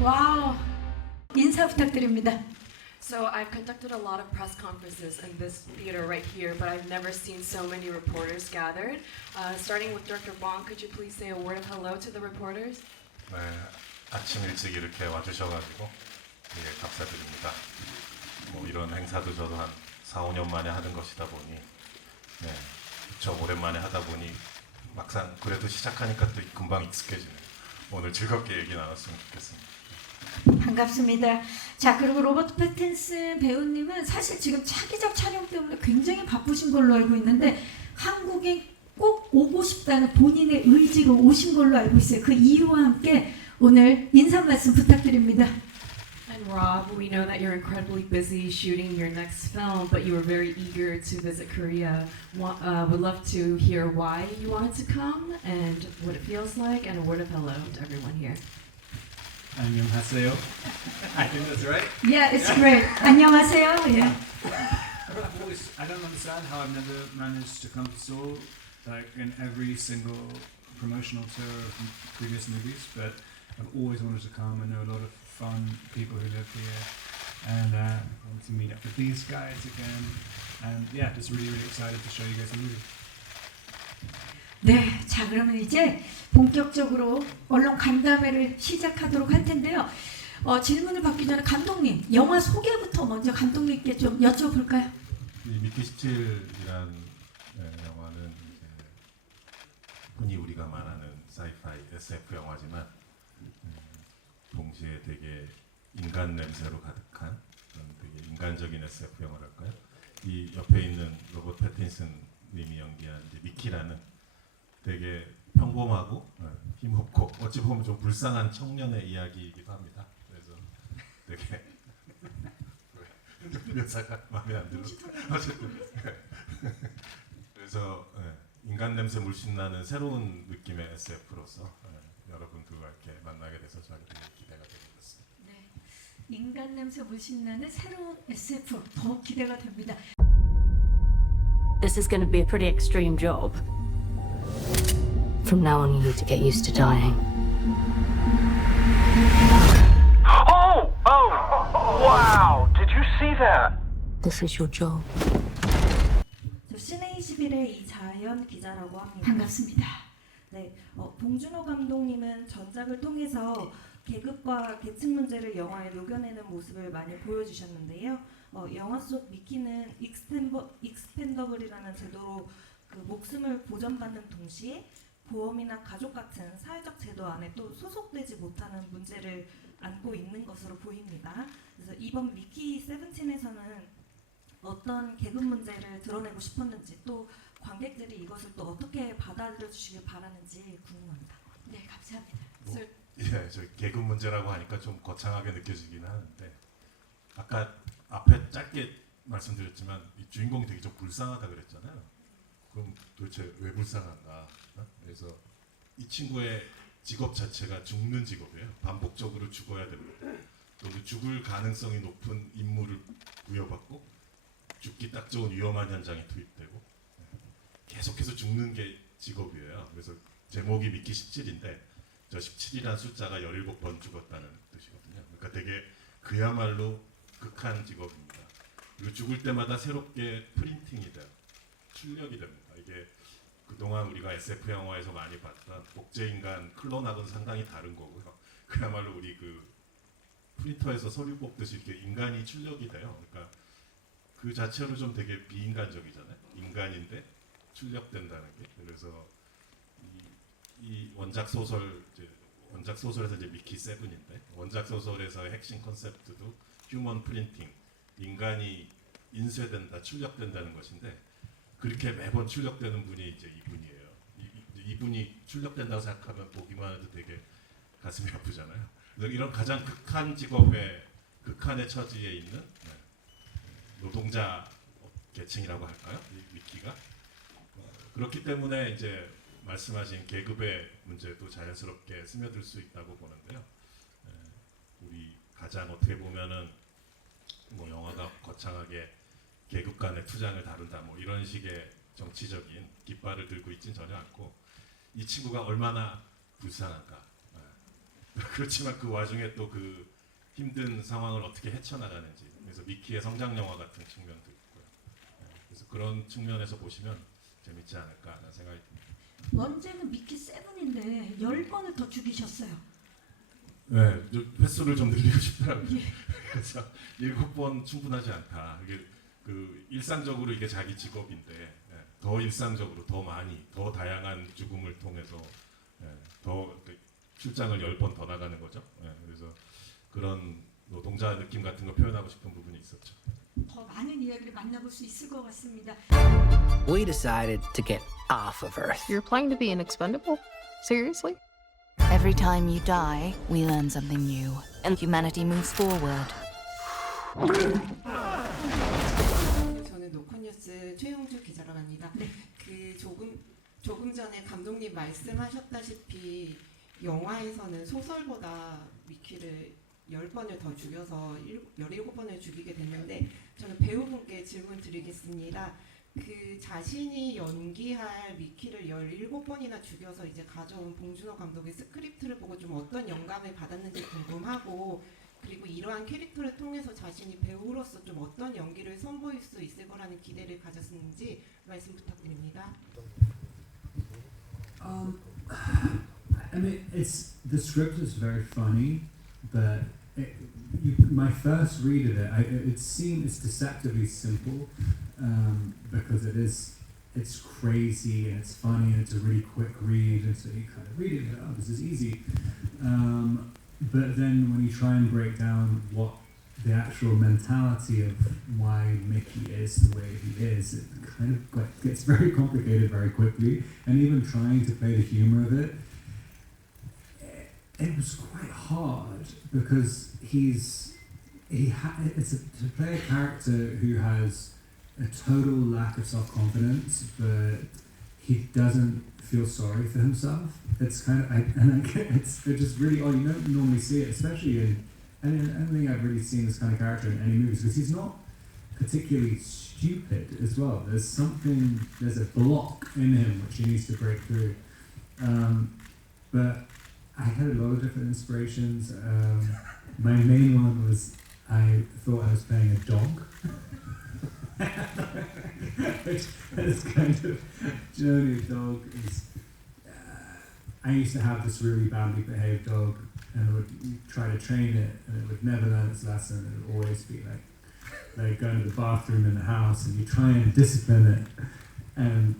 와우. 인사 부탁드립니다. So I've conducted a lot of press conferences in this theater right here, but I've never seen so many reporters gathered. Starting with Director Bong, could you please say a word of hello to the reporters? 네, 아침 일찍 이렇게 와주셔가지고 예, 감사드립니다. 뭐 이런 행사도 저도 한 4, 5년 만에 하는 것이다 보니 네, 저 오랜만에 하다 보니 막상 그래도 시작하니까 또 금방 익숙해지네요. 오늘 즐겁게 얘기 나눴으면 좋겠습니다. 반갑습니다. 자, 그리고 로버트 패틴슨 배우님은 사실 지금 차기작 촬영 때문에 굉장히 바쁘신 걸로 알고 있는데 한국에 꼭 오고 싶다는 본인의 의지로 오신 걸로 알고 있어요. 그 이유와 함께 오늘 인사 말씀 부탁드립니다. And Rob, we know that you're incredibly busy shooting your next film, but you were very eager to visit Korea. Would love to hear why you wanted to come and what it feels like, and a word of hello to everyone here. 안녕하세요. I think that's right. Yeah, it's great. 안녕하세요. 예. I don't understand how I've never managed to come to Seoul, like in every single promotional tour of previous movies, but I've always wanted to come. I know a lot of fun people who live here, and I wanted to meet up with these guys again. And yeah, just really excited to show you guys the movie. 네, 자 그러면 이제 본격적으로 언론 간담회를 시작하도록 할 텐데요. 질문을 받기 전에 감독님, 영화 소개부터 먼저 감독님께 좀 여쭤볼까요? 이 미키 17이란 영화는 이제 흔히 우리가 말하는 사이파이 SF 영화지만 동시에 되게 인간 냄새로 가득한 그런 되게 인간적인 SF 영화랄까요? 이 옆에 있는 로버트 패틴슨 님이 연기한 이제 미키라는 되게 평범하고 힘없고 어찌 보면 좀 불쌍한 청년의 이야기이기도 합니다. 그래서 되게 묘사가 마음에 안 들어. 그래서 인간 냄새 물씬 나는 새로운 느낌의 SF로서 여러분들과 이렇게 만나게 돼서 저한테 되게 기대가 되는 것 같습니다. 네, 인간 냄새 물씬 나는 새로운 SF 더 기대가 됩니다. This is going to be a pretty extreme job. From now on, you need to get used to dying. Oh! Oh! Wow! Did you see that? This is your job. 저 시내21의 이자연 기자라고 합니다. 반갑습니다. 네, 봉준호 감독님은 전작을 통해서 계급과 계층 문제를 영화에 녹여내는 모습을 많이 보여주셨는데요. 영화 속 미키는 익스펜더블이라는 제도로 그 목숨을 보전받는 동시에 보험이나 가족 같은 사회적 제도 안에 또 소속되지 못하는 문제를 안고 있는 것으로 보입니다. 그래서 이번 미키 17에서는 어떤 계급 문제를 드러내고 싶었는지 또 관객들이 이것을 또 어떻게 받아들여 주시길 바라는지 궁금합니다. 네, 감사합니다. 예, 저 계급 문제라고 하니까 좀 거창하게 느껴지긴 하는데 아까 앞에 짧게 말씀드렸지만 이 주인공이 되게 좀 불쌍하다 그랬잖아요. 그럼 도대체 왜 불쌍한가? 그래서 이 친구의 직업 자체가 죽는 직업이에요. 반복적으로 죽어야 됩니다. 또 죽을 가능성이 높은 임무를 부여받고 죽기 딱 좋은 위험한 현장에 투입되고 계속해서 죽는 게 직업이에요. 그래서 제목이 미키 17인데 저 17이라는 숫자가 17번 죽었다는 뜻이거든요. 그러니까 되게 그야말로 극한 직업입니다. 그리고 죽을 때마다 새롭게 프린팅이 돼요. 출력이 됩니다. 이게 그동안 우리가 SF 영화에서 많이 봤던 복제인간 클론하고는 상당히 다른 거고요. 그야말로 우리 그 프린터에서 서류 뽑듯이 이렇게 인간이 출력이 돼요. 그러니까 그 자체로 좀 되게 비인간적이잖아요. 인간인데 출력된다는 게. 그래서 이 원작 소설에서 이제 미키 7인데 원작 소설에서의 핵심 컨셉트도 휴먼 프린팅, 인간이 인쇄된다, 출력된다는 것인데 그렇게 매번 출력되는 분이 이제 이분이에요. 이분이 출력된다고 생각하면 보기만 해도 되게 가슴이 아프잖아요. 그래서 이런 가장 극한 직업의 극한의 처지에 있는 노동자 계층이라고 할까요? 미키가 그렇기 때문에 이제 말씀하신 계급의 문제도 자연스럽게 스며들 수 있다고 보는데요. 우리 가장 어떻게 보면은 뭐 영화가 거창하게 계급 간의 투쟁을 다룬다 뭐 이런 식의 정치적인 깃발을 들고 있진 전혀 않고 이 친구가 얼마나 불쌍한가 그렇지만 그 와중에 또 그 힘든 상황을 어떻게 헤쳐나가는지, 그래서 미키의 성장 영화 같은 측면도 있고요. 그래서 그런 측면에서 보시면 재밌지 않을까라는 생각이 듭니다. 원제는 미키 7인데 10번을 더 죽이셨어요. 네, 횟수를 좀 늘리고 싶더라고요. 예. 그래서 7번 충분하지 않다. 이게 그 일상적으로 이게 자기 직업인데 더 일상적으로 더 많이 더 다양한 죽음을 통해서 더 출장을 10번 더 나가는 거죠. 그래서 그런 노동자 느낌 같은 거 표현하고 싶은 부분이 있었죠. 더 많은 이야기를 만나볼 수 있을 것 같습니다. We decided to get off of Earth. You're playing to be an expendable? Seriously? Every time you die, we learn something new, and humanity moves forward. 저는 노컷뉴스 최용주 기자라고 합니다. 그 조금 전에 감독님 말씀하셨다시피 영화에서는 소설보다 미키를 10번을 더 죽여서 17번을 죽이게 됐는데 저는 배우분께 질문 드리겠습니다. 그 자신이 연기할 미키를 17번이나 죽여서 이제 가져온 봉준호 감독의 스크립트를 보고 좀 어떤 영감을 받았는지 궁금하고, 그리고 이러한 캐릭터를 통해서 자신이 배우로서 좀 어떤 연기를 선보일 수 있을 거라는 기대를 가졌는지 말씀 부탁드립니다. I mean, the script is very funny, but my first read of it, it's deceptively simple because it's crazy and it's funny and it's a really quick read, and so you kind of read it and go, oh, this is easy. But then when you try and break down what the actual mentality of why Mickey is the way he is, it kind of gets very complicated very quickly. And even trying to play the humor of it, it was quite hard because to play a character who has a total lack of self-confidence, but he doesn't feel sorry for himself. It's kind of, it's just really odd. You don't normally see it, especially in, I don't think I've really seen this kind of character in any movies, because he's not particularly stupid as well. There's a block in him which he needs to break through. But I had a lot of different inspirations. My main one was I thought I was playing a dog. Which is kind of, Jody, a dog is, I used to have this really badly behaved dog, and I would try to train it, and it would never learn its lesson. It would always be like going to the bathroom in the house, and you try and discipline it, and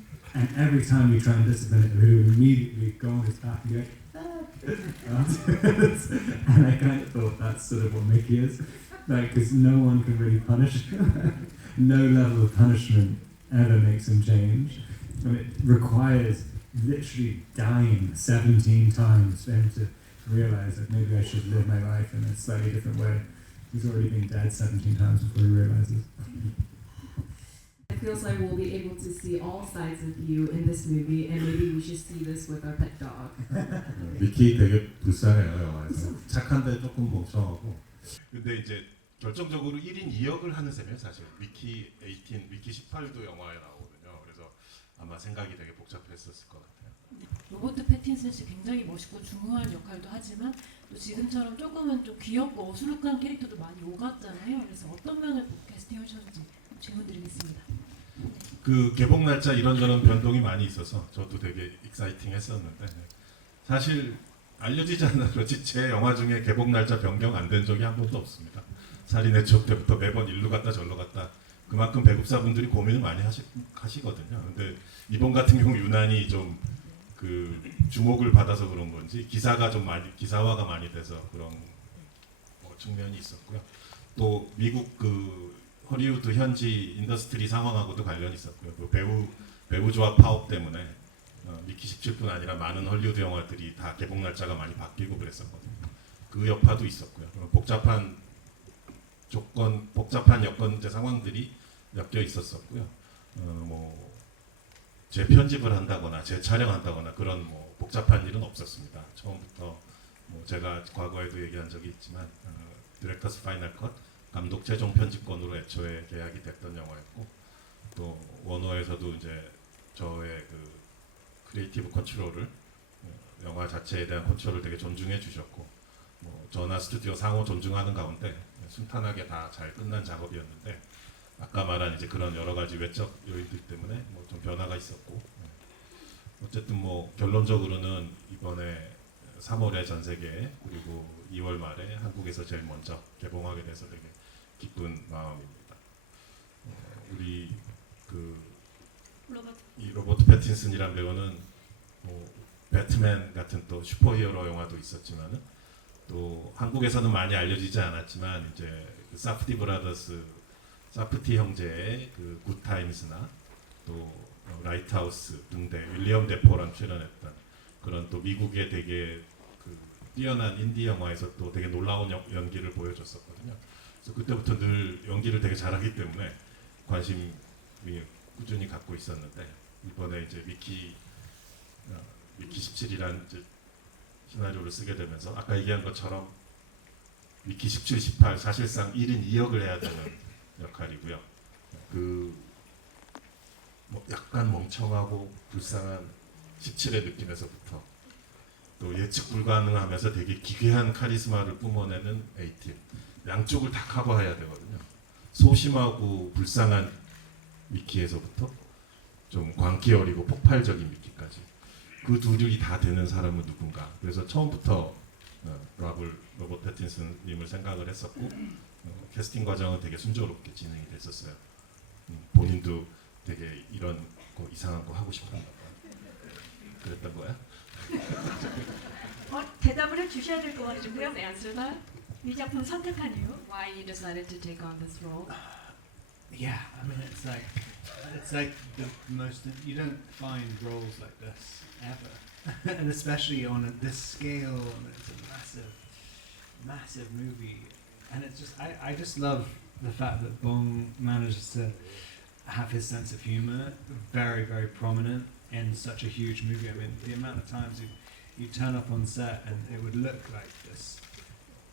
every time you try and discipline it, it would immediately go on its back and be like, and I kind of thought that's sort of what Mickey is, like, because no one can really punish him. No level of punishment ever makes him change. And it requires literally dying 17 times for him to realize that maybe I should live my life in a slightly different way. He's already been dead 17 times before he realizes. It feels like we'll be able to see all sides of you in this movie, and maybe we should see this with our pet dog. 미키 되게 불쌍해요, 영화에서. 착한데 조금 멍청하고. 근데 이제 결정적으로 1인 2역을 하는 셈이에요, 사실. 미키 18, 미키 18도 영화에 나오거든요. 그래서 아마 생각이 되게 복잡했었을 것 같아요. 로버트 패틴슨 씨 굉장히 멋있고 중후한 역할도 하지만 또 지금처럼 조금은 좀 귀엽고 어수룩한 캐릭터도 많이 오갔잖아요. 그래서 어떤 면을 캐스팅해 주셨는지 질문 드리겠습니다. 그 개봉 날짜 이런저런 변동이 많이 있어서 저도 되게 익사이팅했었는데 사실 알려지지 않아 그렇지 제 영화 중에 개봉 날짜 변경 안 된 적이 한 번도 없습니다. 살인의 추억 때부터 매번 일로 갔다 절로 갔다 그만큼 배급사분들이 고민을 많이 하시거든요. 근데 이번 같은 경우 유난히 좀 그 주목을 받아서 그런 건지 기사화가 많이 돼서 그런 측면이 있었고요. 또 미국 그 허리우드 현지 인더스트리 상황하고도 관련이 있었고요. 그 배우 조합 파업 때문에 미키 17뿐 아니라 많은 헐리우드 영화들이 다 개봉 날짜가 많이 바뀌고 그랬었거든요. 그 여파도 있었고요. 복잡한 여건제 상황들이 엮여 있었었고요. 재편집을 한다거나 재촬영한다거나 그런 복잡한 일은 없었습니다. 처음부터 제가 과거에도 얘기한 적이 있지만 디렉터스 파이널 컷 감독 최종 편집권으로 애초에 계약이 됐던 영화였고 또 워너에서도 이제 저의 그 크리에이티브 컨트롤을 영화 자체에 대한 컨트롤을 되게 존중해 주셨고 뭐 저나 스튜디오 상호 존중하는 가운데 순탄하게 다 잘 끝난 작업이었는데 아까 말한 이제 그런 여러 가지 외적 요인들 때문에 뭐 좀 변화가 있었고 어쨌든 뭐 결론적으로는 이번에 3월에 전 세계에 그리고 2월 말에 한국에서 제일 먼저 개봉하게 돼서 되게 기쁜 마음입니다. 우리 이 로버트 패틴슨이란 배우는 뭐 배트맨 같은 또 슈퍼히어로 영화도 있었지만은 또 한국에서는 많이 알려지지 않았지만 이제 그 사프티 브라더스 사프티 형제의 그 굿타임스나 또 라이트하우스 등대 윌리엄 데포랑 출연했던 그런 또 미국의 되게 그 뛰어난 인디 영화에서 또 되게 놀라운 연기를 보여줬었거든요. 그래서 그때부터 늘 연기를 되게 잘하기 때문에 관심이 꾸준히 갖고 있었는데 이번에 이제 미키 17이라는 이제 시나리오를 쓰게 되면서 아까 얘기한 것처럼 미키 17, 18 사실상 1인 2역을 해야 되는 역할이고요. 뭐 약간 멍청하고 불쌍한 17의 느낌에서부터 또 예측 불가능하면서 되게 기괴한 카리스마를 뿜어내는 A팀 양쪽을 다 커버해야 되거든요. 소심하고 불쌍한 미키에서부터 좀 광기 어리고 폭발적인 미키까지 그 둘이 다 되는 사람은 누군가. 그래서 처음부터 로버트 패틴슨님을 생각을 했었고 캐스팅 과정은 되게 순조롭게 진행이 됐었어요. 본인도 되게 이런 거 이상한 거 하고 싶었나 봐요. 그랬던 거야? 대답을 해주셔야 될 것 Could you 같은데요. please answer that? 이 작품 선택한 이유? Why you decided to take on this role? Yeah, I mean it's like the most. You don't find roles like this ever, and especially on this scale. And it's a massive movie, and it's just I just love the fact that Bong manages to have his sense of humor very prominent in such a huge movie. I mean, the amount of times you turn up on set and it would look like this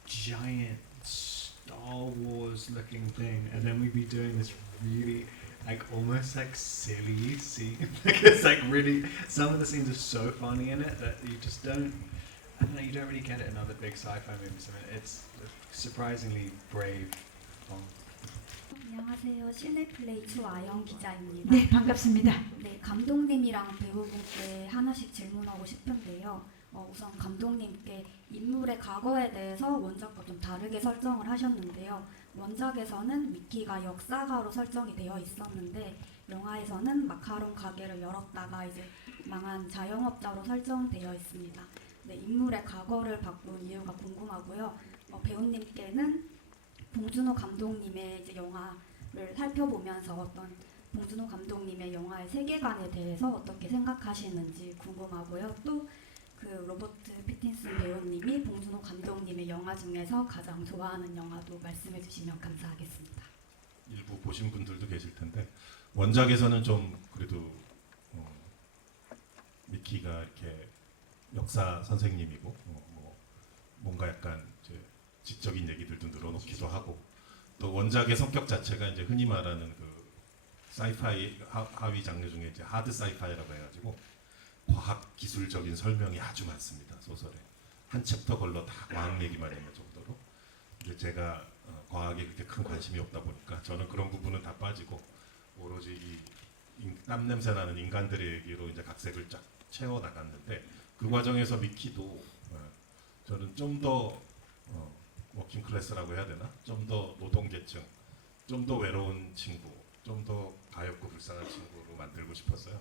giant Star Wars looking thing, and then we'd be doing this really like almost like silly scene. Like it's like really some of the scenes are so funny in it that you just don't. I don't know. You don't really get it in other big sci-fi movies. I mean, it's surprisingly brave. 안녕하세요. 시네플레이 추아영 기자입니다. 네, 반갑습니다. 네, 감독님이랑 배우분께 하나씩 질문하고 싶은데요. 우선 감독님께 인물의 과거에 대해서 원작과 좀 다르게 설정을 하셨는데요. 원작에서는 미키가 역사가로 설정이 되어 있었는데 영화에서는 마카롱 가게를 열었다가 이제 망한 자영업자로 설정되어 있습니다. 네, 인물의 과거를 바꾼 이유가 궁금하고요. 배우님께는 봉준호 감독님의 이제 영화를 살펴보면서 어떤 봉준호 감독님의 영화의 세계관에 대해서 어떻게 생각하시는지 궁금하고요. 또 그 로버트 패틴슨 배우님이 봉준호 감독님의 영화 중에서 가장 좋아하는 영화도 말씀해 주시면 감사하겠습니다. 일부 보신 분들도 계실 텐데 원작에서는 좀 그래도 미키가 이렇게 역사 선생님이고 뭐 뭔가 약간 이제 지적인 얘기들도 늘어놓기도 하고 또 원작의 성격 자체가 이제 흔히 말하는 그 사이파이 하위 장르 중에 이제 하드 사이파이라고 해가지고 과학 기술적인 설명이 아주 많습니다. 소설에 한 챕터 걸러 다 과학 얘기만 있는 정도로. 근데 제가 과학에 그렇게 큰 관심이 없다 보니까 저는 그런 부분은 다 빠지고 오로지 땀 냄새 나는 인간들의 얘기로 이제 각색을 쫙 채워 나갔는데 그 과정에서 미키도 저는 좀 더 워킹 클래스라고 해야 되나? 좀 더 노동계층, 좀 더 외로운 친구, 좀 더 가엾고 불쌍한 친구로 만들고 싶었어요.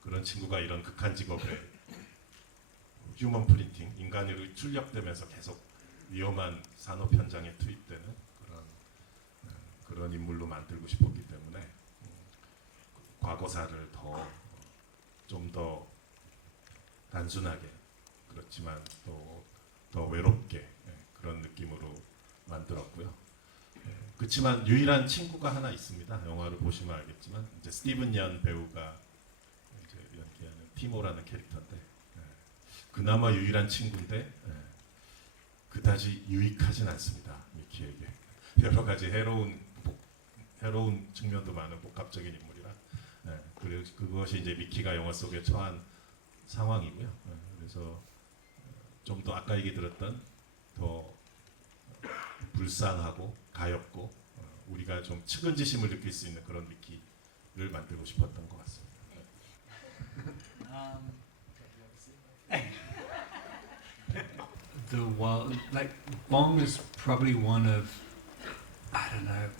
그런 친구가 이런 극한 직업에 휴먼 프린팅, 인간으로 출력되면서 계속 위험한 산업 현장에 투입되는 그런 인물로 만들고 싶었기 때문에 과거사를 좀 더 단순하게 그렇지만 또 더 외롭게 그런 느낌으로 만들었고요. 그렇지만 유일한 친구가 하나 있습니다. 영화를 보시면 알겠지만 이제 스티븐 연 배우가 이제 연기하는 티모라는 캐릭터인데 그나마 유일한 친구인데 그다지 유익하진 않습니다. 미키에게 여러 가지 해로운 측면도 많은 복합적인 인물이라 그리고 그것이 이제 미키가 영화 속에 처한 상황이고요. 그래서 좀 더 아까 얘기 들었던 더 불쌍하고 가엽고 우리가 좀 측은지심을 느낄 수 있는 그런 미키를 만들고 싶었던 것 같습니다. The world, like Bong is probably one of, I don't know,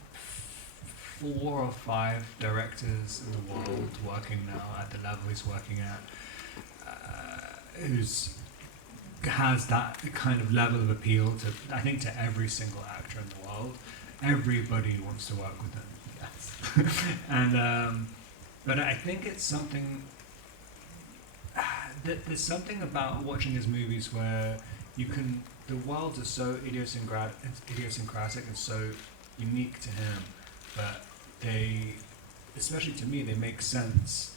4 or 5 directors in the world working now at the level he's working at, has that kind of level of appeal to, I think, to every single actor in the world. Everybody wants to work with him. Yes. And but I think it's something. There's something about watching his movies where you can. The worlds are so idiosyncratic and so unique to him, but they, especially to me, they make sense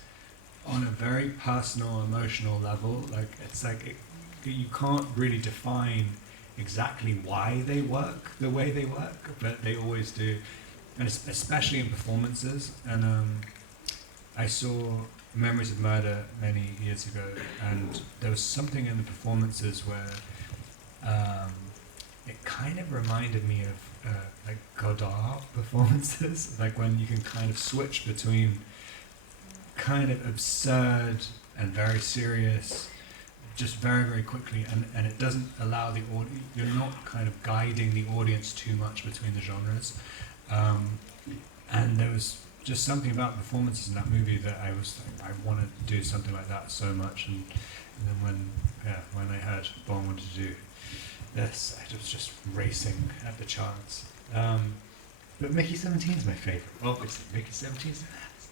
on a very personal, emotional level. Like it's like you can't really define exactly why they work the way they work, but they always do, and especially in performances. And I saw Memories of Murder many years ago, and there was something in the performances where it kind of reminded me of like Godard performances, like when you can kind of switch between kind of absurd and very serious just very, very quickly, and it doesn't allow the audience, you're not kind of guiding the audience too much between the genres. And there was just something about performances in that movie that I was like, I want to do something like that so much. And then when I heard Bong wanted to do this, I was just racing at the chance. But Mickey 17 is my favorite. Obviously, Mickey 17 is the best.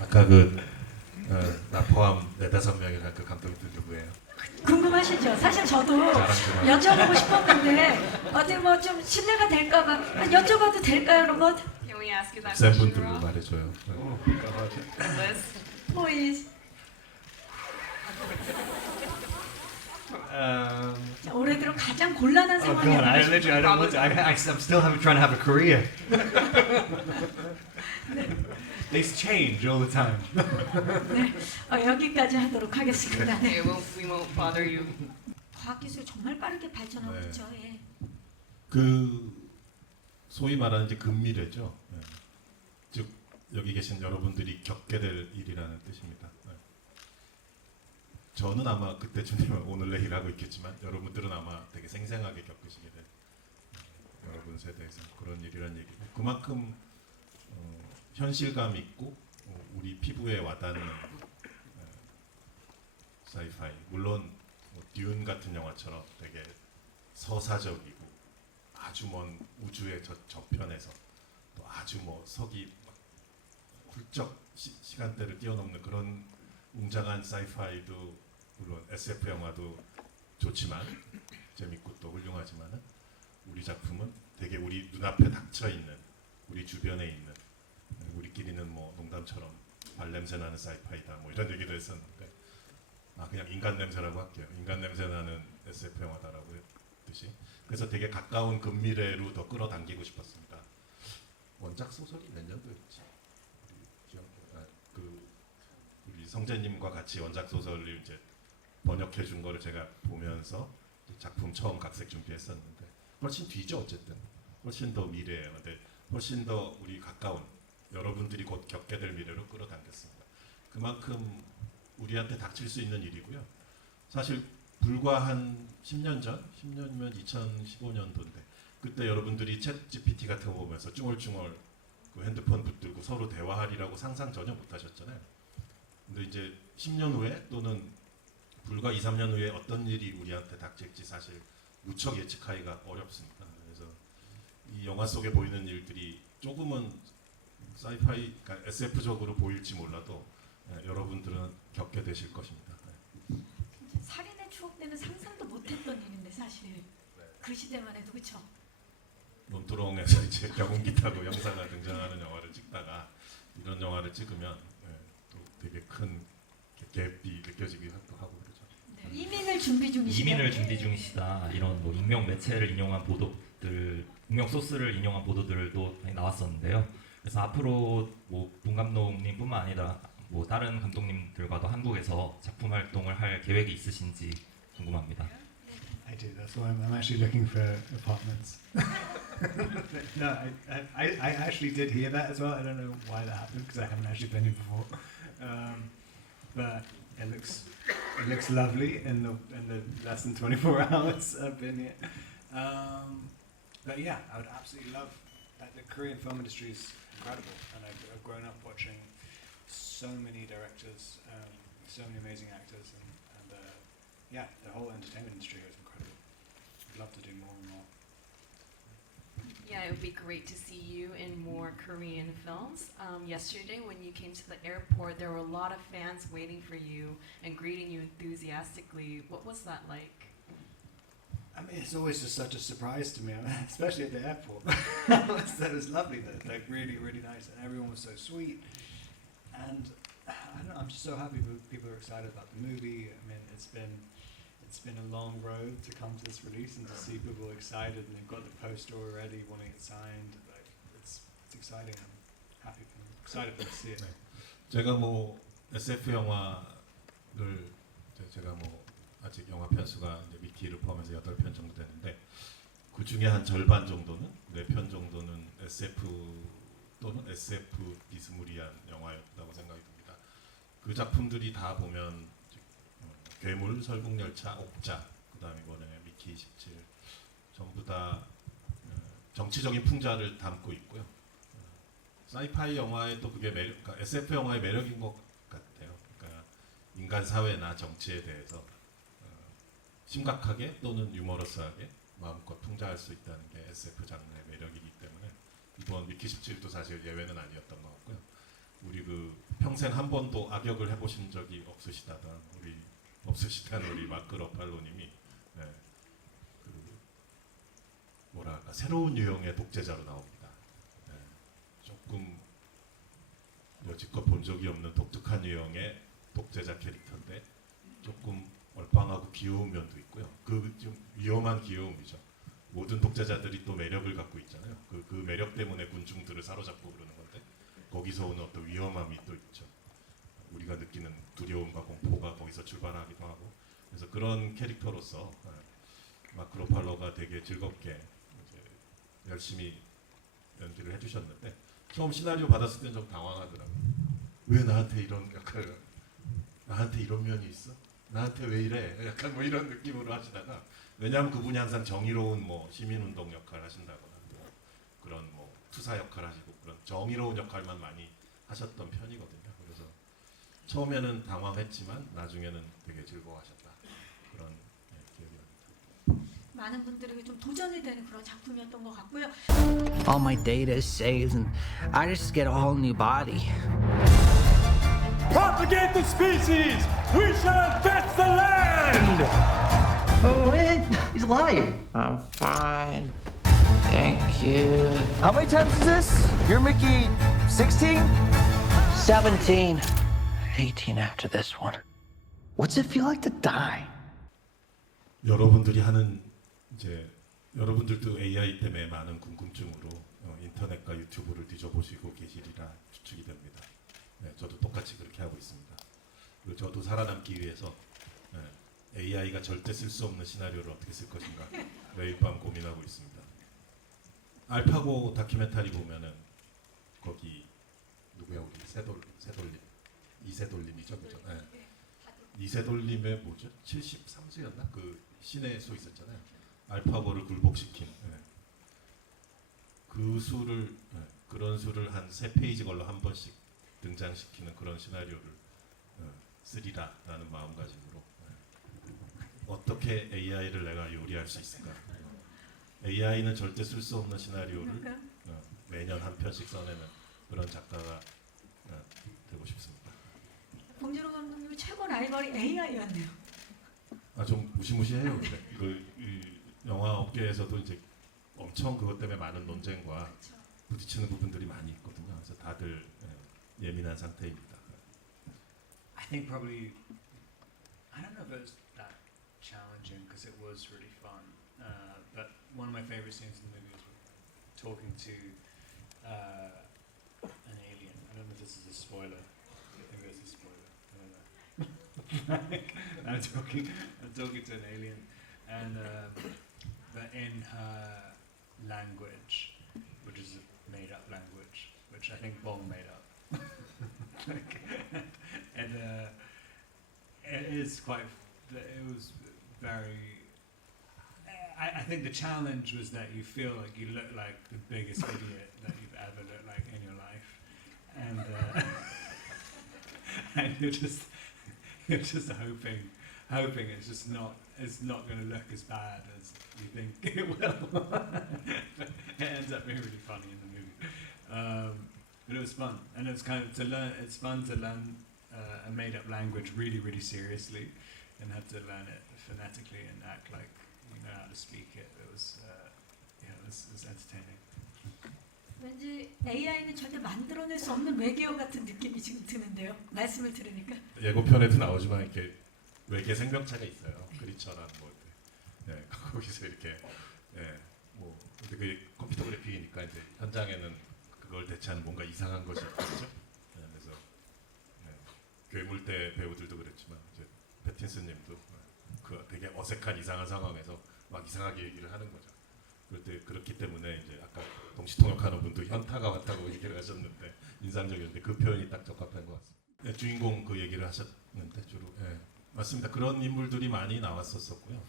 아까 나 포함 4-5명이랑 그 감독님들 누구예요? 궁금하시죠? 사실 저도 여쭤보고 싶었는데 어디 뭐 좀 신뢰가 될까봐 여쭤봐도 될까요, 로봇? Can we ask you that 센 question, 분들로 Rob? 말해줘요. Liz? Please. 자, 올해 들어 가장 곤란한 Oh 상황이에요. god, I don't want to. I'm still trying to have a career. They change all the time. 네, 여기까지 하도록 하겠습니다. 네. Okay, we won't bother you. 과학기술이 정말 빠르게 발전하고 네. 있죠. 예. 그 소위 말하는 이제 근미래죠. 예. 즉 여기 계신 여러분들이 겪게 될 일이라는 뜻입니다. 예. 저는 아마 그때쯤이면 오늘 내일 하고 있겠지만 여러분들은 아마 되게 생생하게 겪으시게 될 여러분 세대에서 그런 일이란 얘기고 그만큼 현실감 있고 우리 피부에 와닿는 사이파이 물론 뭐 듀운 같은 영화처럼 되게 서사적이고 아주 먼 우주의 저편에서 또 아주 뭐 석이 훌쩍 시간대를 뛰어넘는 그런 웅장한 사이파이도 물론 SF 영화도 좋지만 재밌고 또 훌륭하지만은 우리 작품은 되게 우리 눈앞에 닥쳐 있는 우리 주변에 있는 우리끼리는 뭐 농담처럼 발냄새 나는 사이파이다 뭐 이런 얘기도 했었는데 그냥 인간 냄새라고 할게요. 인간 냄새 나는 SF 영화다라고 했듯이 그래서 되게 가까운 근미래로 더 끌어당기고 싶었습니다. 원작 소설이 몇 년도였지? 우리 성재님과 같이 원작 소설을 이제 번역해 준 거를 제가 보면서 작품 처음 각색 준비했었는데 훨씬 뒤죠. 어쨌든 훨씬 더 미래예요. 근데 훨씬 더 우리 가까운 여러분들이 곧 겪게 될 미래로 끌어당겼습니다. 그만큼 우리한테 닥칠 수 있는 일이고요. 사실 불과 한 10년 전, 10년이면 2015년도인데 그때 여러분들이 챗 GPT 같은 거 보면서 쭈얼쭈얼 그 핸드폰 붙들고 서로 대화하리라고 상상 전혀 못 하셨잖아요. 근데 이제 10년 후에 또는 불과 2, 3년 후에 어떤 일이 우리한테 닥칠지 사실 무척 예측하기가 어렵습니다. 그래서 이 영화 속에 보이는 일들이 조금은 사이파이, 그러니까 SF적으로 보일지 몰라도 여러분들은 겪게 되실 것입니다. 살인의 추억 때는 상상도 못했던 일인데 사실 그 시대만 해도 그렇죠. 논두렁에서 이제 경운기 타고 형사가 등장하는 영화를 찍다가 이런 영화를 찍으면 또 되게 큰 갭이 느껴지기도 하고 그러죠. 네, 이민을 준비 중이시다. 이민을 준비 중이시다. 이런 뭐 익명 매체를 인용한 보도들, 익명 소스를 인용한 보도들도 많이 나왔었는데요. 그래서 앞으로 뭐 본 감독님뿐만 아니라 뭐 다른 감독님들과도 한국에서 작품 활동을 할 계획이 있으신지 궁금합니다. I do. That's why I'm actually looking for apartments. No, I actually did hear that as well. I don't know why that happened because I haven't actually been here before. But it looks lovely in the less than 24 hours I've been here. But yeah, I would absolutely love. The Korean film industry is incredible, and I've grown up watching so many directors, so many amazing actors, and yeah, the whole entertainment industry is incredible. I'd love to do more and more. Yeah, it would be great to see you in more Korean films. Yesterday, when you came to the airport, there were a lot of fans waiting for you and greeting you enthusiastically. What was that like? I mean, it's always just such a surprise to me, especially at the airport. That was lovely. Like really, really nice, and everyone was so sweet. And I don't know, I'm just so happy people are excited about the movie. I mean, it's been a long road to come to this release, and to see people excited and they've got the poster already, wanting it signed. Like it's exciting. I'm happy. I'm excited to see it. 제가 뭐 SF 영화를 제가 뭐 아직 영화 편수가 이제 미키를 포함해서 8편 정도 되는데 그 중에 한 절반 정도는 4편 정도는 SF 또는 SF 비스무리한 영화였다고 생각이 듭니다. 그 작품들이 다 보면 괴물, 설국열차, 옥자, 그다음에 이번에 미키 27 전부 다 정치적인 풍자를 담고 있고요. 사이파이 영화의 또 그게 그러니까 SF 영화의 매력인 것 같아요. 그러니까 인간 사회나 정치에 대해서 심각하게 또는 유머러스하게 마음껏 풍자할 수 있다는 게 SF 장르의 매력이기 때문에 이번 미키 17도 사실 예외는 아니었던 것 같고요. 우리 그 평생 한 번도 악역을 해보신 적이 없으시다던 우리 마크 러팔로님이 그 뭐랄까 새로운 유형의 독재자로 나옵니다. 조금 여지껏 본 적이 없는 독특한 유형의 독재자 캐릭터인데 조금 얼빵하고 귀여운 면도 있고요. 그 좀 위험한 귀여움이죠. 모든 독재자들이 또 매력을 갖고 있잖아요. 그 매력 때문에 군중들을 사로잡고 그러는 건데 거기서 오는 어떤 위험함이 또 있죠. 우리가 느끼는 두려움과 공포가 거기서 출발하기도 하고 그래서 그런 캐릭터로서 마크 러팔로가 되게 즐겁게 이제 열심히 연기를 해주셨는데 처음 시나리오 받았을 땐 좀 당황하더라고요. 왜 나한테 이런 역할을 나한테 이런 면이 있어? 나한테 왜 이래? 약간 뭐 이런 느낌으로 하시다가 왜냐하면 그분이 항상 정의로운 뭐 시민운동 역할 하신다거나 뭐 그런 뭐 투사 역할 하시고 그런 정의로운 역할만 많이 하셨던 편이거든요. 그래서 처음에는 당황했지만 나중에는 되게 즐거워하셨다. 그런 기억이 납니다. 많은 분들에게 좀 도전이 되는 그런 작품이었던 것 같고요. All my data is saved, and I just get a whole new body. Propagate the species! We shall infest the land! Oh, man, he's lying. I'm fine. Thank you. How many times is this? You're Mickey 16? 17. 18 after this one. What's it feel like to die? 여러분들이 하는 이제 여러분들도 AI 때문에 많은 궁금증으로 인터넷과 유튜브를 뒤져보시고 계시리라 추측이 됩니다. 네, 저도 똑같이 그렇게 하고 있습니다. 그리고 저도 살아남기 위해서 AI가 절대 쓸 수 없는 시나리오를 어떻게 쓸 것인가 매일 밤 고민하고 있습니다. 알파고 다큐멘터리 보면은 거기 누구야 우리 세돌림 이세돌림이죠, 그죠? 네. 이세돌림의 뭐죠? 73수였나? 그 신의 수 있었잖아요. 알파고를 굴복시킨 그 수를 그런 수를 한 3페이지 걸로 한 번씩 등장시키는 그런 시나리오를 쓰리라라는 마음가짐으로 어떻게 AI를 내가 요리할 수 있을까? AI는 절대 쓸 수 없는 시나리오를 매년 한 편씩 써내는 그런 작가가 되고 싶습니다. 봉준호 감독님의 최고 라이벌이 AI였네요. 좀 무시무시해요. 그 영화 업계에서도 이제 엄청 그것 때문에 많은 논쟁과 부딪히는 부분들이 많이 있거든요. 그래서 다들 예민한 상태입니다. I think probably I don't know if it was that challenging because it was really fun. But one of my favorite scenes in the movie is talking to an alien. I don't know if this is a spoiler. I think it's a spoiler. I don't know. I'm talking to an alien, and but in her language, which is a made-up language, which I think Bong made up. And it is quite. It was very. I think the challenge was that you feel like you look like the biggest idiot that you've ever looked like in your life, and and you're just hoping it's not going to look as bad as you think it will. But it ends up being really funny in the movie. But it was fun, and it was kind of to learn. It's fun to learn a made-up language really, really seriously, and have to learn it phonetically and act like you know how to speak it. It was, it was entertaining. 왠지 AI는 절대 만들어낼 수 없는 외계어 같은 느낌이 지금 드는데요. 말씀을 들으니까. 예고편에도 나오지만 이렇게 외계 생명체가 있어요. 그리처럼 뭐, 네, 거기서 이렇게, 네, 뭐 근데 그 컴퓨터 그래픽이니까 이제 현장에는 그걸 대체하는 뭔가 이상한 것이 있겠죠. 네, 그래서 네, 괴물대 배우들도 그랬지만 이제 패틴슨님도 그 되게 어색한 이상한 상황에서 막 이상하게 얘기를 하는 거죠. 그렇기 때문에 이제 아까 동시통역하는 분도 현타가 왔다고 얘기를 하셨는데 인상적이었는데 그 표현이 딱 적합한 것 같습니다. 네, 주인공 그 얘기를 하셨는데 주로 네, 맞습니다. 그런 인물들이 많이 나왔었고요.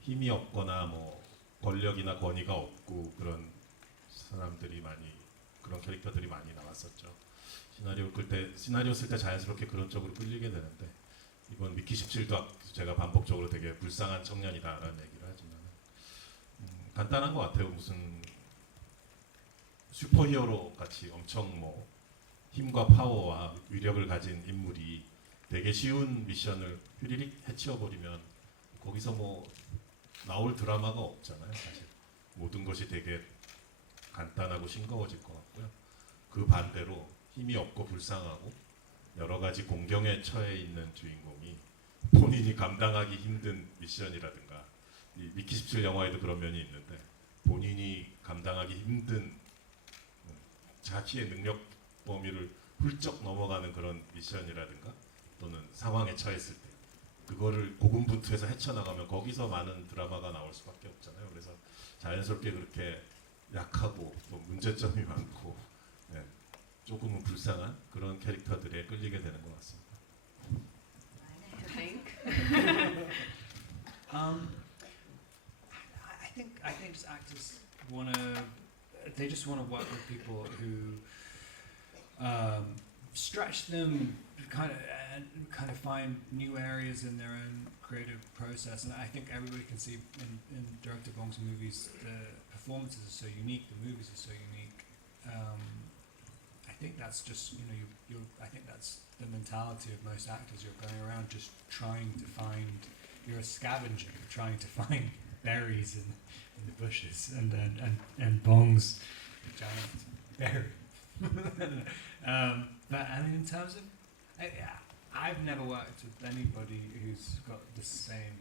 힘이 없거나 뭐 권력이나 권위가 없고 그런 사람들이 많이 그런 캐릭터들이 많이 나왔었죠. 시나리오 쓸 때 자연스럽게 그런 쪽으로 끌리게 되는데 이번 미키 17도 제가 반복적으로 되게 불쌍한 청년이다라는 얘기를 하지만 간단한 것 같아요. 무슨 슈퍼히어로 같이 엄청 뭐 힘과 파워와 위력을 가진 인물이 되게 쉬운 미션을 휘리릭 해치워버리면 거기서 뭐 나올 드라마가 없잖아요. 사실 모든 것이 되게 간단하고 싱거워질 것 같고요. 그 반대로 힘이 없고 불쌍하고 여러 가지 공경에 처해 있는 주인공이 본인이 감당하기 힘든 미션이라든가 이 미키 17 영화에도 그런 면이 있는데 본인이 감당하기 힘든 자기의 능력 범위를 훌쩍 넘어가는 그런 미션이라든가 또는 상황에 처했을 때 그거를 고군분투해서 헤쳐나가면 거기서 많은 드라마가 나올 수밖에 없잖아요. 그래서 자연스럽게 그렇게 약하고 또 문제점이 많고 네, 조금은 불쌍한 그런 캐릭터들에 끌리게 되는 것 같습니다. I think just actors they just want to work with people who stretch them, kind of find new areas in their own creative process. And I think everybody can see in Director Bong's movies the performances are so unique, the movies are so unique. I think that's just I think that's the mentality of most actors. You're going around just trying to find. You're a scavenger, trying to find berries in the bushes, and Bong's a giant berry. But I mean, in terms of, I've never worked with anybody who's got the same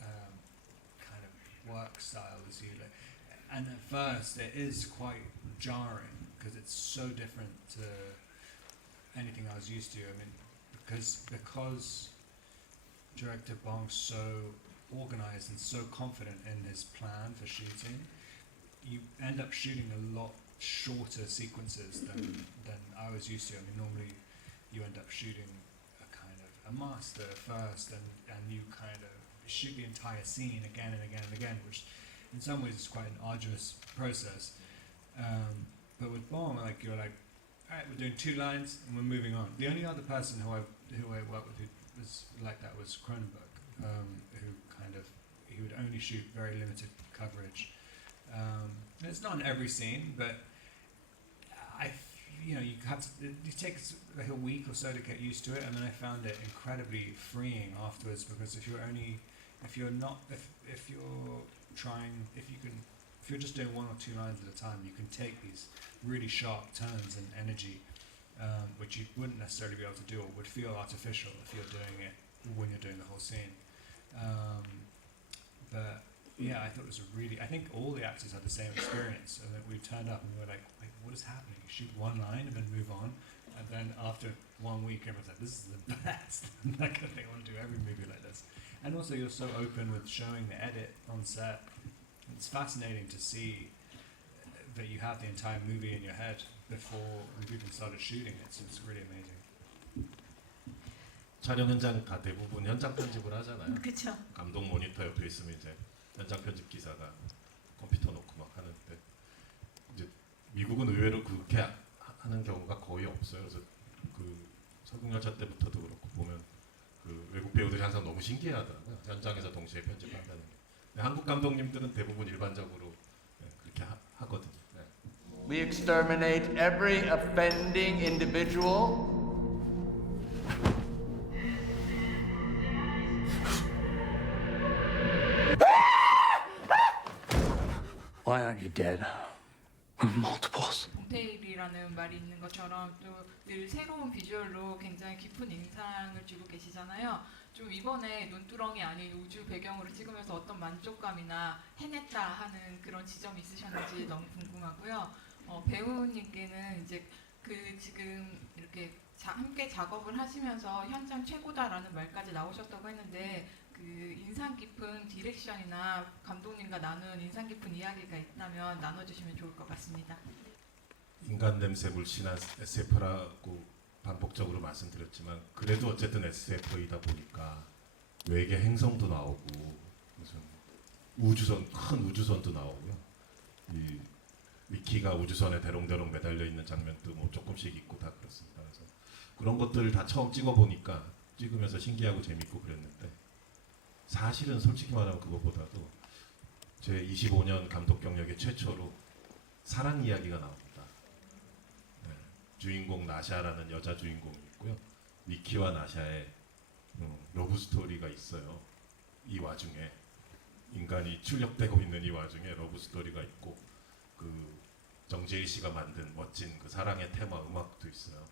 kind of work style as you. And at first, it is quite jarring because it's so different to anything I was used to. I mean, because Director Bong's so organized and so confident in his plan for shooting, you end up shooting a lot shorter sequences than I was used to. I mean, normally you end up shooting a kind of a master first, and you kind of shoot the entire scene again and again and again, which in some ways is quite an arduous process. But with Bong, like you're like, all right, we're doing 2 lines and we're moving on. The only other person who I worked with who was like that was Cronenberg, he would only shoot very limited coverage. And it's not in every scene, but you have to. It takes like a week or so to get used to it, and then I found it incredibly freeing afterwards because if you're just doing 1 or 2 lines at a time, you can take these really sharp turns and energy, which you wouldn't necessarily be able to do or would feel artificial if you're doing it when you're doing the whole scene. But yeah, I thought it was I think all the actors had the same experience, and that we turned up and we were like, what is happening? You shoot 1 line and then move on. And then after 1 week, everyone's like, "This is the best." Like, they want to do every movie like this. And also, you're so open with showing the edit on set. It's fascinating to see that you have the entire movie in your head before we've even started shooting it. So it's really amazing. 촬영 현장 다 대부분 현장 편집을 하잖아요. 그렇죠. 감독 모니터 옆에 있으면 이제 현장 편집 기사가 컴퓨터 놓고 막 하는데 이제 미국은 의외로 그렇게 하는 경우가 거의 없어요. 그래서 그 설국열차 때부터도 그렇고 보면 그 외국 배우들이 항상 너무 신기해하더라고요. 현장에서 동시에 편집한다는 게. 근데 한국 감독님들은 대부분 일반적으로 그렇게 하거든요. 네. We exterminate every offending individual. Why aren't you dead? Multiples. 롱테일이라는 말이 있는 것처럼 또 늘 새로운 비주얼로 굉장히 깊은 인상을 주고 계시잖아요. 좀 이번에 눈두렁이 아닌 우주 배경으로 찍으면서 어떤 만족감이나 해냈다 하는 그런 지점이 있으셨는지 너무 궁금하고요. 배우님께는 이제 그 지금 이렇게 함께 작업을 하시면서 현장 최고다라는 말까지 나오셨다고 했는데 그 인상 깊은 디렉션이나 감독님과 나눈 인상 깊은 이야기가 있다면 나눠주시면 좋을 것 같습니다. 인간 냄새 물씬한 SF라고 반복적으로 말씀드렸지만 그래도 어쨌든 SF이다 보니까 외계 행성도 나오고 무슨 우주선 큰 우주선도 나오고요. 이 미키가 우주선에 대롱대롱 매달려 있는 장면도 뭐 조금씩 있고 다 그렇습니다. 그래서 그런 것들을 다 처음 찍어 보니까 찍으면서 신기하고 재밌고 그랬는데 사실은 솔직히 말하면 그것보다도 제 25년 감독 경력의 최초로 사랑 이야기가 나옵니다. 네, 주인공 나샤라는 여자 주인공이 있고요. 미키와 나샤의 러브 스토리가 있어요. 이 와중에 인간이 출력되고 있는 이 와중에 러브 스토리가 있고 그 정재희 씨가 만든 멋진 그 사랑의 테마 음악도 있어요.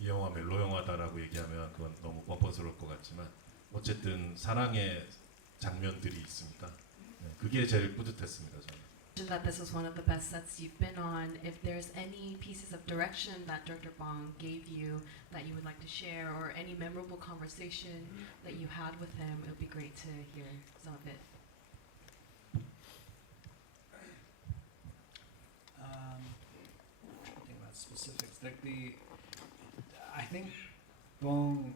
이 영화 멜로 영화다라고 얘기하면 그건 너무 뻔뻔스러울 것 같지만 어쨌든 사랑의 장면들이 있습니다. 네, 그게 제일 뿌듯했습니다. 저는. That this was one of the best sets you've been on. If there's any pieces of direction that Director Bong gave you that you would like to share, or any memorable conversation that you had with him, it would be great to hear some of it. I think about specifics. Like I think Bong.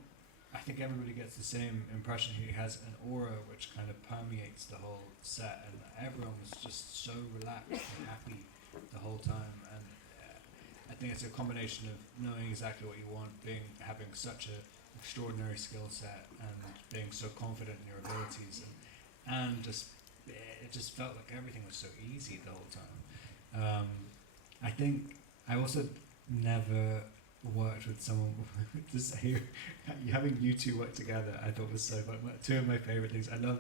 I think everybody gets the same impression. He has an aura which kind of permeates the whole set, and everyone was just so relaxed and happy the whole time. And I think it's a combination of knowing exactly what you want, having such an extraordinary skill set, and being so confident in your abilities, and just it just felt like everything was so easy the whole time. I think I also never worked with someone just having you two work together. I thought was so fun. Two of my favorite things. I love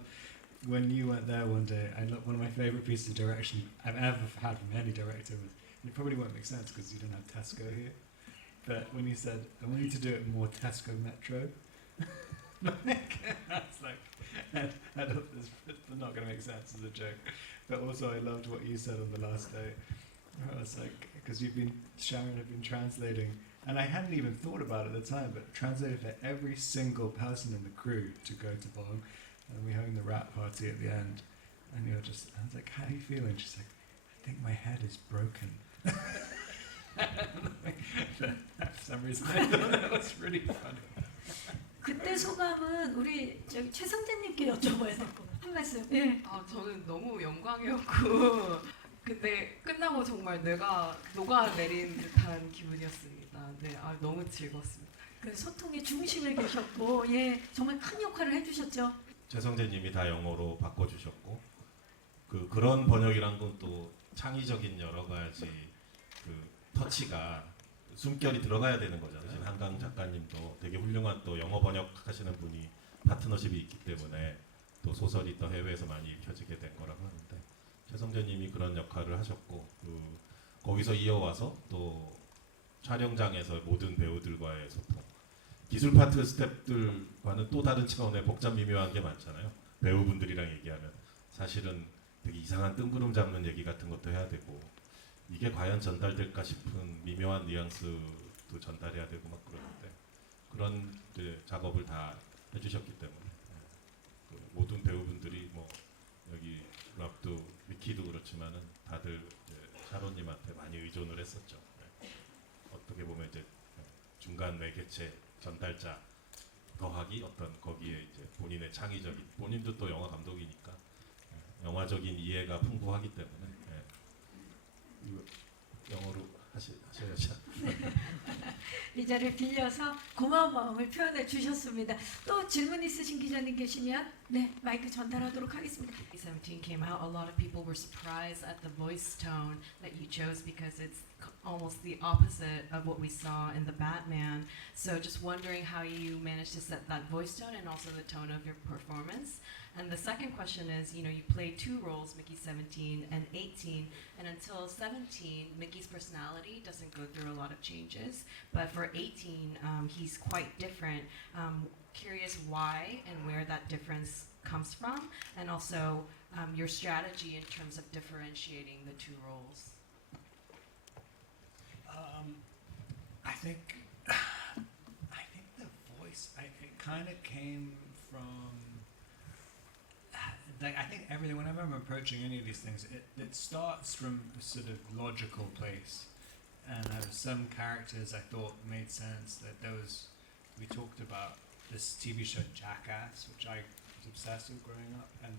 when you went there one day. I love one of my favorite pieces of direction I've ever had from any director was, and it probably won't make sense because you don't have Tesco here, but when you said I want you to do it more Tesco Metro. I was like, I thought this is not going to make sense as a joke, but also I loved what you said on the last day. I was like, because Sharon had been translating, and I hadn't even thought about it at the time, but translated for every single person in the crew to go to Bong, and we having the rap party at the end, and I was like, how are you feeling? She's like, I think my head is broken. For some reason, I thought that was really funny. 그때 소감은 우리 저기 최성재님께 여쭤봐야 될 것 같아요. 한 말씀. 예. 저는 너무 영광이었고 근데 끝나고 정말 뇌가 녹아내린 듯한 기분이었습니다. 네, 너무 즐거웠습니다. 그 소통의 중심에 계셨고, 예, 정말 큰 역할을 해주셨죠. 최성재님이 다 영어로 바꿔주셨고, 그런 번역이란 건 또 창의적인 여러 가지 그 터치가 숨결이 들어가야 되는 거잖아요. 한강 작가님도 되게 훌륭한 또 영어 번역하시는 분이 파트너십이 있기 때문에 또 소설이 또 해외에서 많이 읽혀지게 된 거라고 하는데. 최성재님이 그런 역할을 하셨고 거기서 이어와서 또 촬영장에서 모든 배우들과의 소통, 기술 파트 스태프들과는 또 다른 차원의 복잡 미묘한 게 많잖아요. 배우분들이랑 얘기하면 사실은 되게 이상한 뜬구름 잡는 얘기 같은 것도 해야 되고 이게 과연 전달될까 싶은 미묘한 뉘앙스도 전달해야 되고 막 그러는데 그런 이제 작업을 다 해주셨기 때문에 그 모든 배우분들이 뭐 여기 랍도 위키도 그렇지만은 다들 이제 샤론님한테 많이 의존을 했었죠. 어떻게 보면 이제 중간 매개체 전달자 더하기 어떤 거기에 이제 본인의 창의적인 본인도 또 영화 감독이니까 영화적인 이해가 풍부하기 때문에 이거 영어로 하셔야죠. 이 자리를 빌려서 고마운 마음을 표현해 주셨습니다. 또 질문 있으신 기자님 계시면 네 마이크 전달하도록 하겠습니다. 17 came out, a lot of people were surprised at the voice tone that you chose because it's almost the opposite of what we saw in the Batman. So just wondering how you managed to set that voice tone and also the tone of your performance. And the second question is, you know, you played two roles, Mickey 17 and 18, and until 17, Mickey's personality doesn't go through a lot of changes, but for 18, he's quite different. Curious why and where that difference comes from, and also your strategy in terms of differentiating the two roles. I think the voice, it kind of came from, like, I think everything, whenever I'm approaching any of these things, it starts from a sort of logical place. And there were some characters I thought made sense. That there was, we talked about this TV show Jackass, which I was obsessed with growing up, and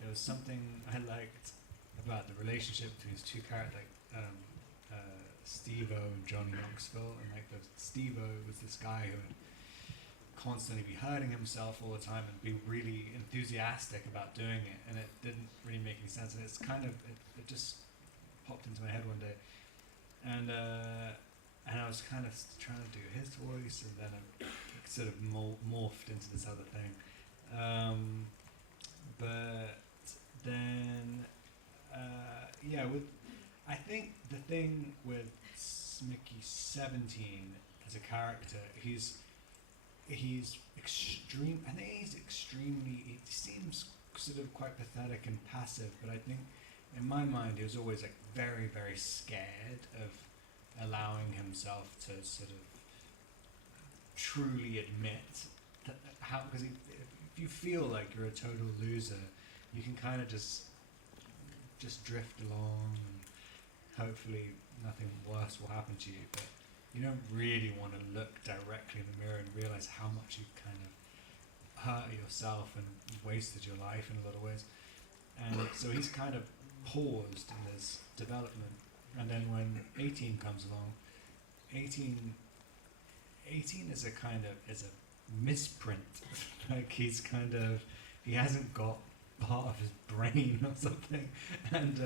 there was something I liked about the relationship between these two characters, like Steve-O and Johnny Knoxville, and like Steve-O was this guy who would constantly be hurting himself all the time and be really enthusiastic about doing it, and it didn't really make any sense, and it's kind of it just popped into my head one day, and I was kind of trying to do his voice, and then it sort of morphed into this other thing, but then I think the thing with Mickey 17 as a character, he's extreme. I think he's extremely. He seems sort of quite pathetic and passive, but I think in my mind he was always like very, very scared of allowing himself to sort of truly admit that how, because if you feel like you're a total loser, you can kind of just drift along and hopefully nothing worse will happen to you, but you don't really want to look directly in the mirror and realize how much you've kind of hurt yourself and wasted your life in a lot of ways. And so he's kind of paused in this development, and then when 18 comes along, 18 is a kind of is a misprint. Like he hasn't got part of his brain or something, and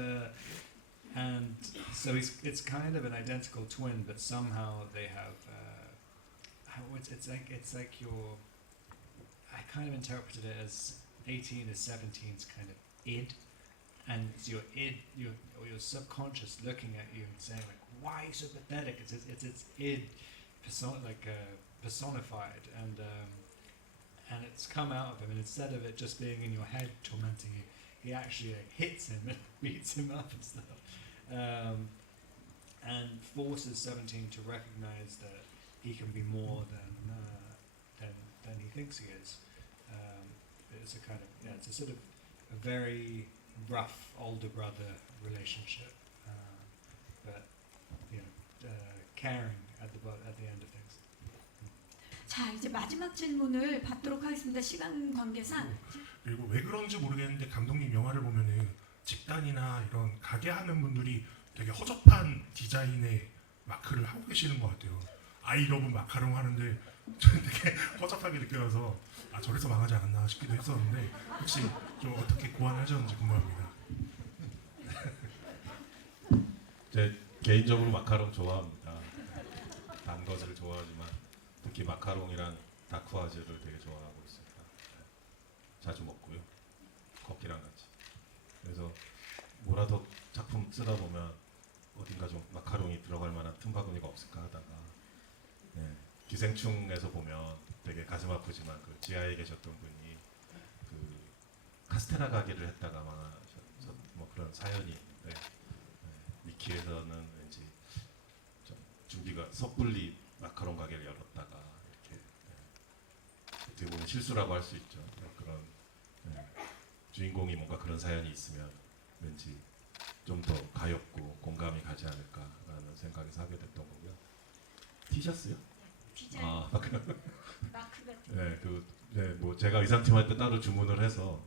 so it's kind of an identical twin, but somehow they have it's like your, I kind of interpreted it as 18 is 17's kind of id, and it's your id, your subconscious looking at you and saying like, why are you so pathetic? It's id personified, and it's come out of him, and instead of it just being in your head tormenting you, he actually hits him and beats him up and stuff, and forces 17 to recognize that he can be more than he thinks he is. It's a kind of it's a sort of a very rough older brother relationship, but caring at the end of things. 자, 이제 마지막 질문을 받도록 하겠습니다. 시간 관계상. 그리고 왜 그런지 모르겠는데 감독님 영화를 보면은 집단이나 이런 가게 하는 분들이 되게 허접한 디자인의 마크를 하고 계시는 것 같아요. 아이러브 마카롱 하는데 저는 되게 허접하게 느껴져서 저래서 망하지 않았나 싶기도 했었는데 혹시 좀 어떻게 고안하셨는지 궁금합니다. 제 개인적으로 마카롱 좋아합니다. 단 것을 좋아하지만 특히 마카롱이랑 다크와즈를 되게 좋아하고 있습니다. 자주 먹고요. 커피랑 같이. 그래서 뭐라도 작품 쓰다 보면 어딘가 좀 마카롱이 들어갈 만한 틈바구니가 없을까 하다가 기생충에서 보면 되게 가슴 아프지만 그 지하에 계셨던 분이 그 카스테라 가게를 했다가 망하셔서 뭐 그런 사연이 있는데 미키에서는 왠지 좀 준비가 섣불리 마카롱 가게를 열었다가 이렇게 어떻게 보면 실수라고 할 수 있죠. 그런 주인공이 뭔가 그런 사연이 있으면 왠지 좀 더 가엽고 공감이 가지 않을까라는 생각에서 하게 됐던 거고요. 티셔츠요? 디자인. 마크 같은. 뭐 제가 의상팀 할 때 따로 주문을 해서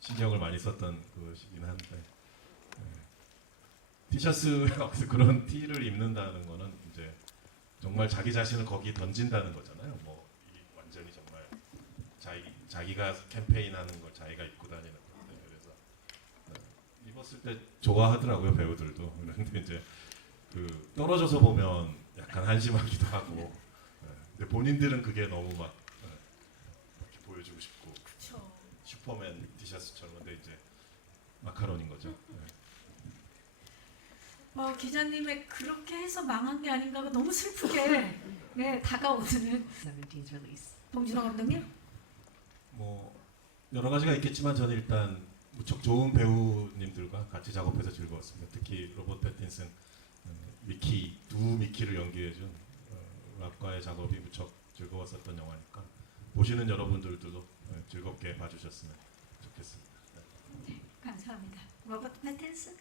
신경을 많이 썼던 것이긴 한데 티셔츠 그런 티를 입는다는 거는 이제 정말 자기 자신을 거기 던진다는 거잖아요. 뭐 완전히 정말 자기가 캠페인하는 걸 자기가 입고 다니는 건데 그래서 입었을 때 좋아하더라고요 배우들도. 그런데 이제 그 떨어져서 보면 약간 한심하기도 하고. 근데 본인들은 그게 너무 막 이렇게 보여주고 싶고. 그쵸. 슈퍼맨 티셔츠처럼. 근데 이제 마카론인 거죠. 기자님의 그렇게 해서 망한 게 아닌가가 너무 슬프게 다가오는 17th release. 봉준호 감독님. 뭐 여러 가지가 있겠지만 저는 일단 무척 좋은 배우님들과 같이 작업해서 즐거웠습니다. 특히 로버트 패틴슨 두 미키를 연기해준 랍과의 작업이 무척 즐거웠었던 영화니까 보시는 여러분들도 즐겁게 봐주셨으면 좋겠습니다. 네, 감사합니다. 로버트 패틴슨.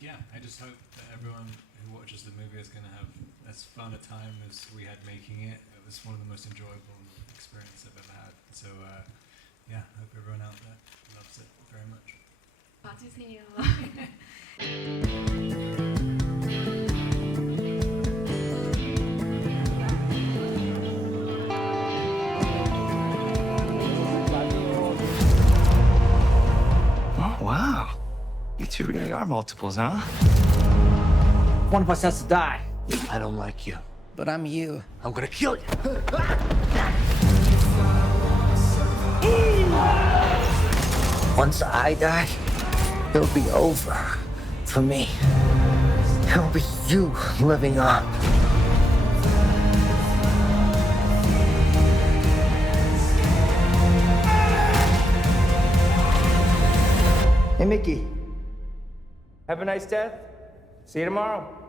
Yeah, I just hope that everyone who watches the movie is going to have as fun a time as we had making it. It was one of the most enjoyable experiences I've ever had. So, yeah, I hope everyone out there loves it very much. 봐주세요. Oh, wow. You two really are multiples, huh? One of us has to die. I don't like you. But I'm you. I'm gonna kill you. Once I die, it'll be over for me. It'll be you living on. Hey, Mickey. Have a nice death. See you tomorrow.